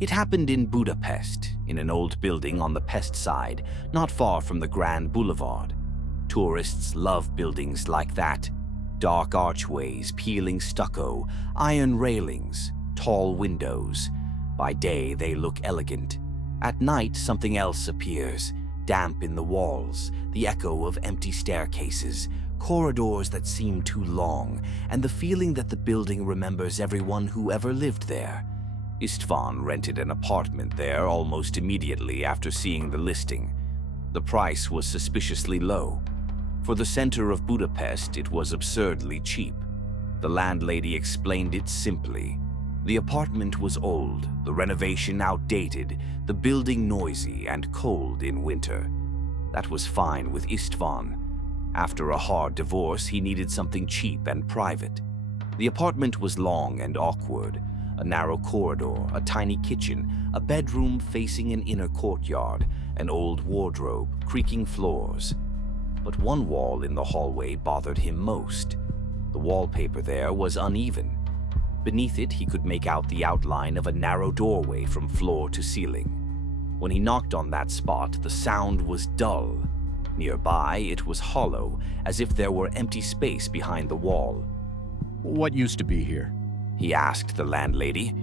It happened in Budapest, in an old building on the Pest side, not far from the Grand Boulevard. Tourists love buildings like that. Dark archways, peeling stucco, iron railings, tall windows. By day, they look elegant. At night, something else appears, damp in the walls, the echo of empty staircases, corridors that seem too long, and the feeling that the building remembers everyone who ever lived there. István rented an apartment there almost immediately after seeing the listing. The price was suspiciously low. For the center of Budapest, it was absurdly cheap. The landlady explained it simply. The apartment was old, the renovation outdated, the building noisy and cold in winter. That was fine with István. After a hard divorce, he needed something cheap and private. The apartment was long and awkward. A narrow corridor, a tiny kitchen, a bedroom facing an inner courtyard, an old wardrobe, creaking floors. But one wall in the hallway bothered him most. The wallpaper there was uneven. Beneath it, he could make out the outline of a narrow doorway from floor to ceiling. When he knocked on that spot, the sound was dull. Nearby, it was hollow, as if there were empty space behind the wall. What used to be here? He asked the landlady.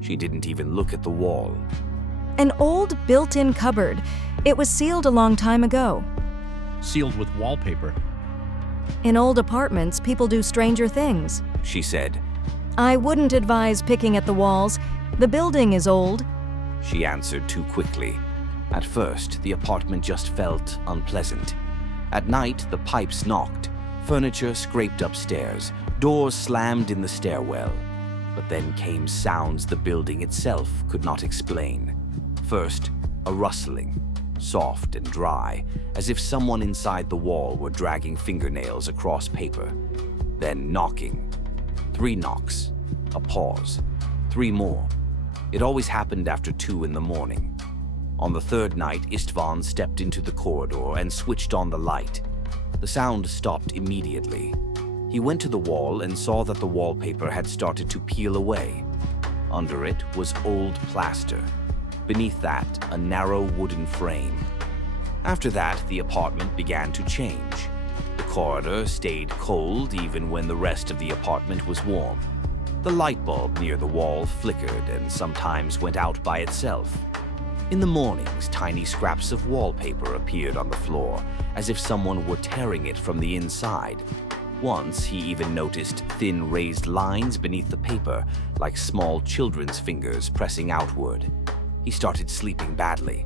She didn't even look at the wall. An old built-in cupboard. It was sealed a long time ago. Sealed with wallpaper. In old apartments, people do stranger things, she said. I wouldn't advise picking at the walls. The building is old. She answered too quickly. At first, the apartment just felt unpleasant. At night, the pipes knocked. Furniture scraped upstairs. Doors slammed in the stairwell. But then came sounds the building itself could not explain. First, a rustling, soft and dry, as if someone inside the wall were dragging fingernails across paper. Then knocking. 3 knocks. A pause. 3 more. It always happened after 2 in the morning. On the 3rd night, István stepped into the corridor and switched on the light. The sound stopped immediately. He went to the wall and saw that the wallpaper had started to peel away. Under it was old plaster. Beneath that, a narrow wooden frame. After that, the apartment began to change. The corridor stayed cold even when the rest of the apartment was warm. The light bulb near the wall flickered and sometimes went out by itself. In the mornings, tiny scraps of wallpaper appeared on the floor, as if someone were tearing it from the inside. Once, he even noticed thin raised lines beneath the paper, like small children's fingers pressing outward. He started sleeping badly.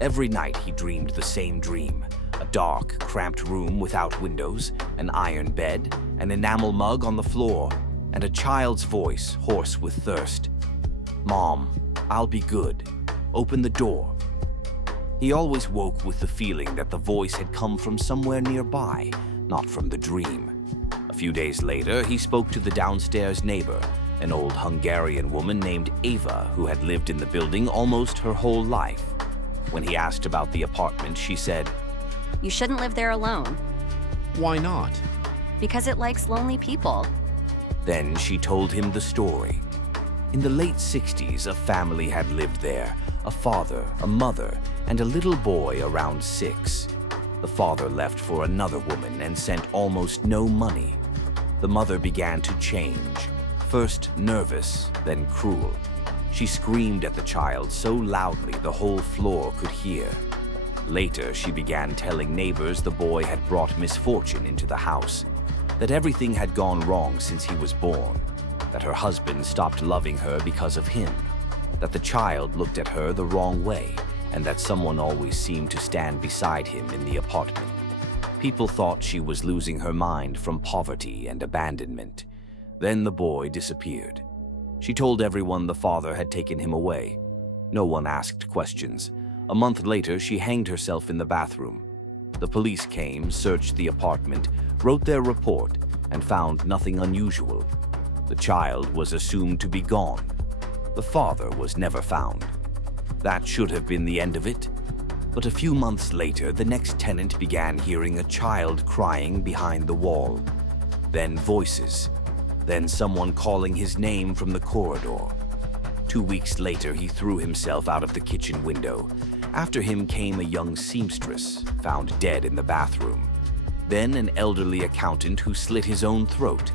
Every night he dreamed the same dream. A dark, cramped room without windows, an iron bed, an enamel mug on the floor, and a child's voice, hoarse with thirst. Mom, I'll be good. Open the door. He always woke with the feeling that the voice had come from somewhere nearby, not from the dream. A few days later, he spoke to the downstairs neighbor, an old Hungarian woman named Eva who had lived in the building almost her whole life. When he asked about the apartment, she said, You shouldn't live there alone. Why not? Because it likes lonely people. Then she told him the story. In the late 60s, a family had lived there, a father, a mother, and a little boy around 6. The father left for another woman and sent almost no money. The mother began to change, first nervous, then cruel. She screamed at the child so loudly the whole floor could hear. Later, she began telling neighbors the boy had brought misfortune into the house, that everything had gone wrong since he was born, that her husband stopped loving her because of him, that the child looked at her the wrong way, and that someone always seemed to stand beside him in the apartment. People thought she was losing her mind from poverty and abandonment. Then the boy disappeared. She told everyone the father had taken him away. No one asked questions. A month later, she hanged herself in the bathroom. The police came, searched the apartment, wrote their report, and found nothing unusual. The child was assumed to be gone. The father was never found. That should have been the end of it. But a few months later, the next tenant began hearing a child crying behind the wall. Then voices. Then someone calling his name from the corridor. 2 weeks later, he threw himself out of the kitchen window. After him came a young seamstress, found dead in the bathroom. Then an elderly accountant who slit his own throat.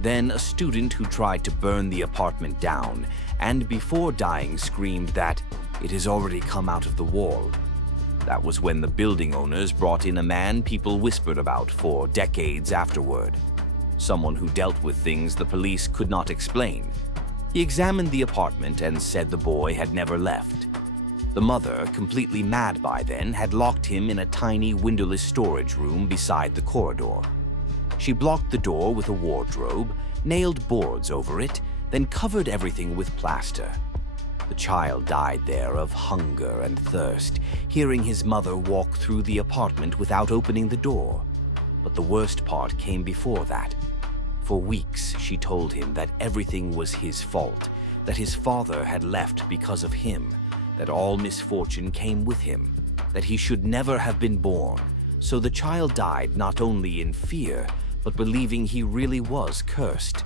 Then a student who tried to burn the apartment down, and before dying screamed that it has already come out of the wall. That was when the building owners brought in a man people whispered about for decades afterward. Someone who dealt with things the police could not explain. He examined the apartment and said the boy had never left. The mother, completely mad by then, had locked him in a tiny windowless storage room beside the corridor. She blocked the door with a wardrobe, nailed boards over it, then covered everything with plaster. The child died there of hunger and thirst, hearing his mother walk through the apartment without opening the door. But the worst part came before that. For weeks, she told him that everything was his fault, that his father had left because of him, that all misfortune came with him, that he should never have been born. So the child died not only in fear, but believing he really was cursed.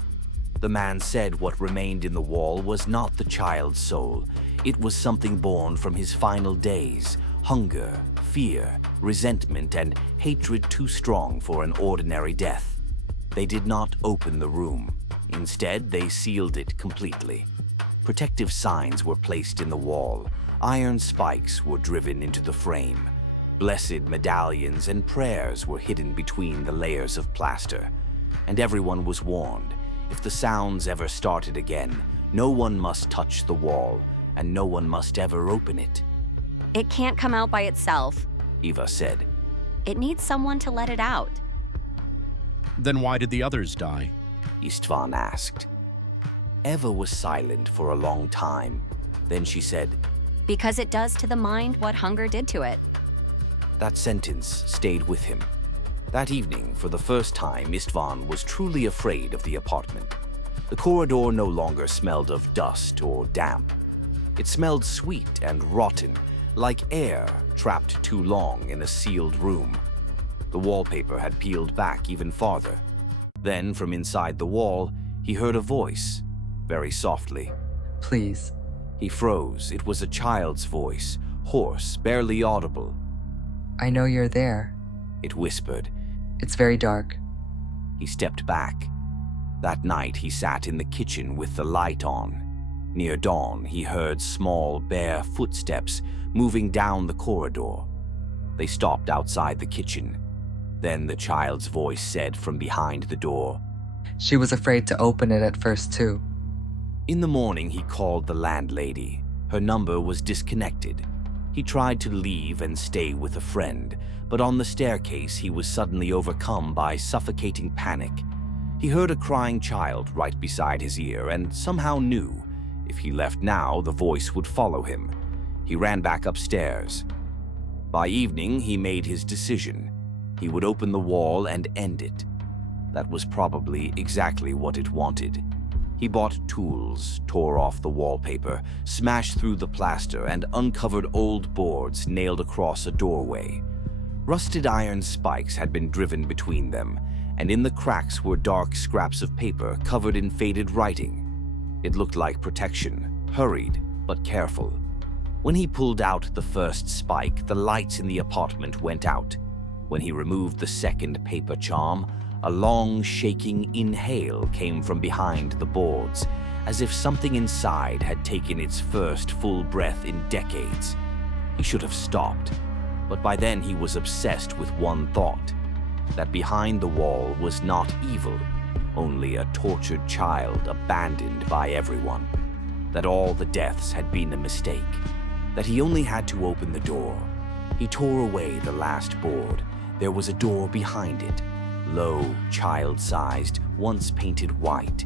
The man said what remained in the wall was not the child's soul. It was something born from his final days, hunger, fear, resentment, and hatred too strong for an ordinary death. They did not open the room. Instead, they sealed it completely. Protective signs were placed in the wall. Iron spikes were driven into the frame. Blessed medallions and prayers were hidden between the layers of plaster. And everyone was warned, if the sounds ever started again, no one must touch the wall, and no one must ever open it. It can't come out by itself. Eva said. It needs someone to let it out. Then why did the others die? István asked. Eva was silent for a long time. Then she said, Because it does to the mind what hunger did to it. That sentence stayed with him. That evening, for the first time, István was truly afraid of the apartment. The corridor no longer smelled of dust or damp. It smelled sweet and rotten, like air trapped too long in a sealed room. The wallpaper had peeled back even farther. Then, from inside the wall, he heard a voice, very softly. Please. He froze. It was a child's voice, hoarse, barely audible. I know you're there. It whispered. It's very dark. He stepped back. That night, he sat in the kitchen with the light on. Near dawn, he heard small, bare footsteps moving down the corridor. They stopped outside the kitchen. Then the child's voice said from behind the door, She was afraid to open it at first, too. In the morning, he called the landlady. Her number was disconnected. He tried to leave and stay with a friend, but on the staircase, he was suddenly overcome by suffocating panic. He heard a crying child right beside his ear and somehow knew if he left now, the voice would follow him. He ran back upstairs. By evening, he made his decision. He would open the wall and end it. That was probably exactly what it wanted. He bought tools, tore off the wallpaper, smashed through the plaster, and uncovered old boards nailed across a doorway. Rusted iron spikes had been driven between them, and in the cracks were dark scraps of paper covered in faded writing. It looked like protection, hurried but careful. When he pulled out the first spike, the lights in the apartment went out. When he removed the second paper charm, a long, shaking inhale came from behind the boards, as if something inside had taken its first full breath in decades. He should have stopped, but by then he was obsessed with one thought, that behind the wall was not evil, only a tortured child abandoned by everyone, that all the deaths had been a mistake, that he only had to open the door. He tore away the last board. There was a door behind it, low, child-sized, once painted white.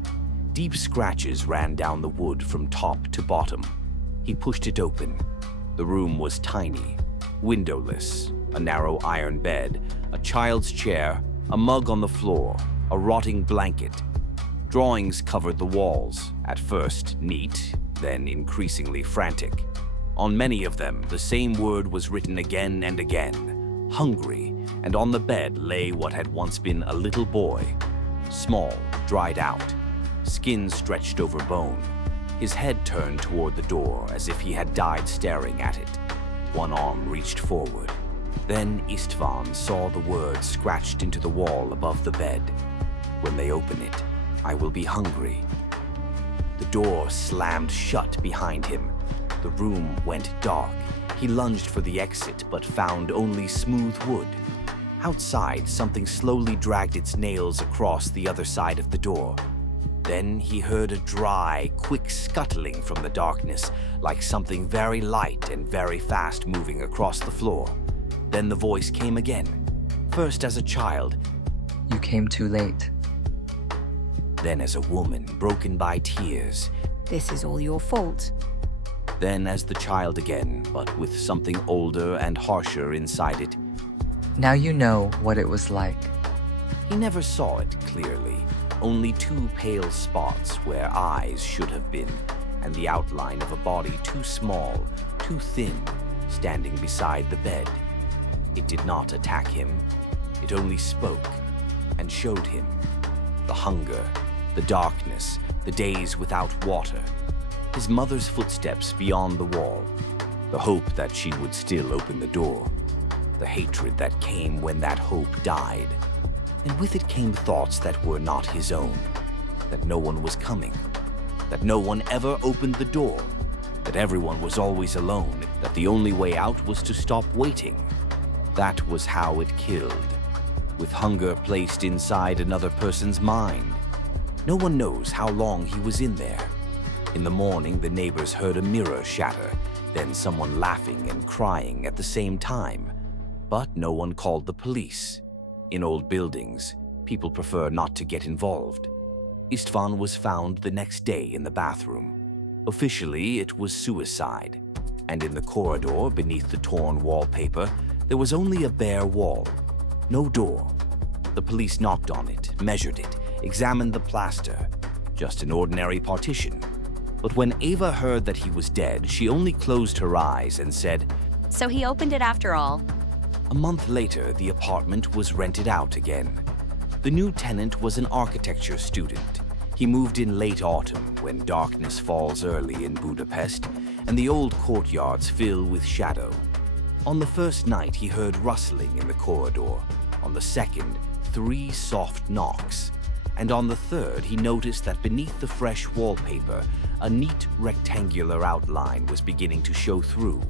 Deep scratches ran down the wood from top to bottom. He pushed it open. The room was tiny, windowless, a narrow iron bed, a child's chair, a mug on the floor, a rotting blanket. Drawings covered the walls, at first neat, then increasingly frantic. On many of them, the same word was written again and again, hungry, and on the bed lay what had once been a little boy, small, dried out, skin stretched over bone. His head turned toward the door as if he had died staring at it. One arm reached forward. Then István saw the words scratched into the wall above the bed. When they open it, I will be hungry. The door slammed shut behind him. The room went dark. He lunged for the exit, but found only smooth wood. Outside, something slowly dragged its nails across the other side of the door. Then he heard a dry, quick scuttling from the darkness, like something very light and very fast moving across the floor. Then the voice came again, first as a child, You came too late. then as a woman broken by tears, This is all your fault. then as the child again, but with something older and harsher inside it. Now you know what it was like. He never saw it clearly, only two pale spots where eyes should have been, and the outline of a body too small, too thin, standing beside the bed. It did not attack him. It only spoke and showed him the hunger, the darkness, the days without water, his mother's footsteps beyond the wall, the hope that she would still open the door, the hatred that came when that hope died. And with it came thoughts that were not his own, that no one was coming, that no one ever opened the door, that everyone was always alone, that the only way out was to stop waiting. That was how it killed, with hunger placed inside another person's mind. No one knows how long he was in there. In the morning, the neighbors heard a mirror shatter, then someone laughing and crying at the same time. But no one called the police. In old buildings, people prefer not to get involved. István was found the next day in the bathroom. Officially, it was suicide. And in the corridor, beneath the torn wallpaper, there was only a bare wall. No door. The police knocked on it, measured it, examined the plaster. Just an ordinary partition. But when Ava heard that he was dead, she only closed her eyes and said, So he opened it after all. A month later, the apartment was rented out again. The new tenant was an architecture student. He moved in late autumn when darkness falls early in Budapest and the old courtyards fill with shadow. On the first night, he heard rustling in the corridor. On the second, 3 soft knocks. And on the third, he noticed that beneath the fresh wallpaper, a neat rectangular outline was beginning to show through,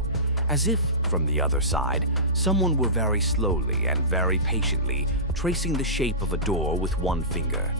as if, from the other side, someone were very slowly and very patiently tracing the shape of a door with one finger.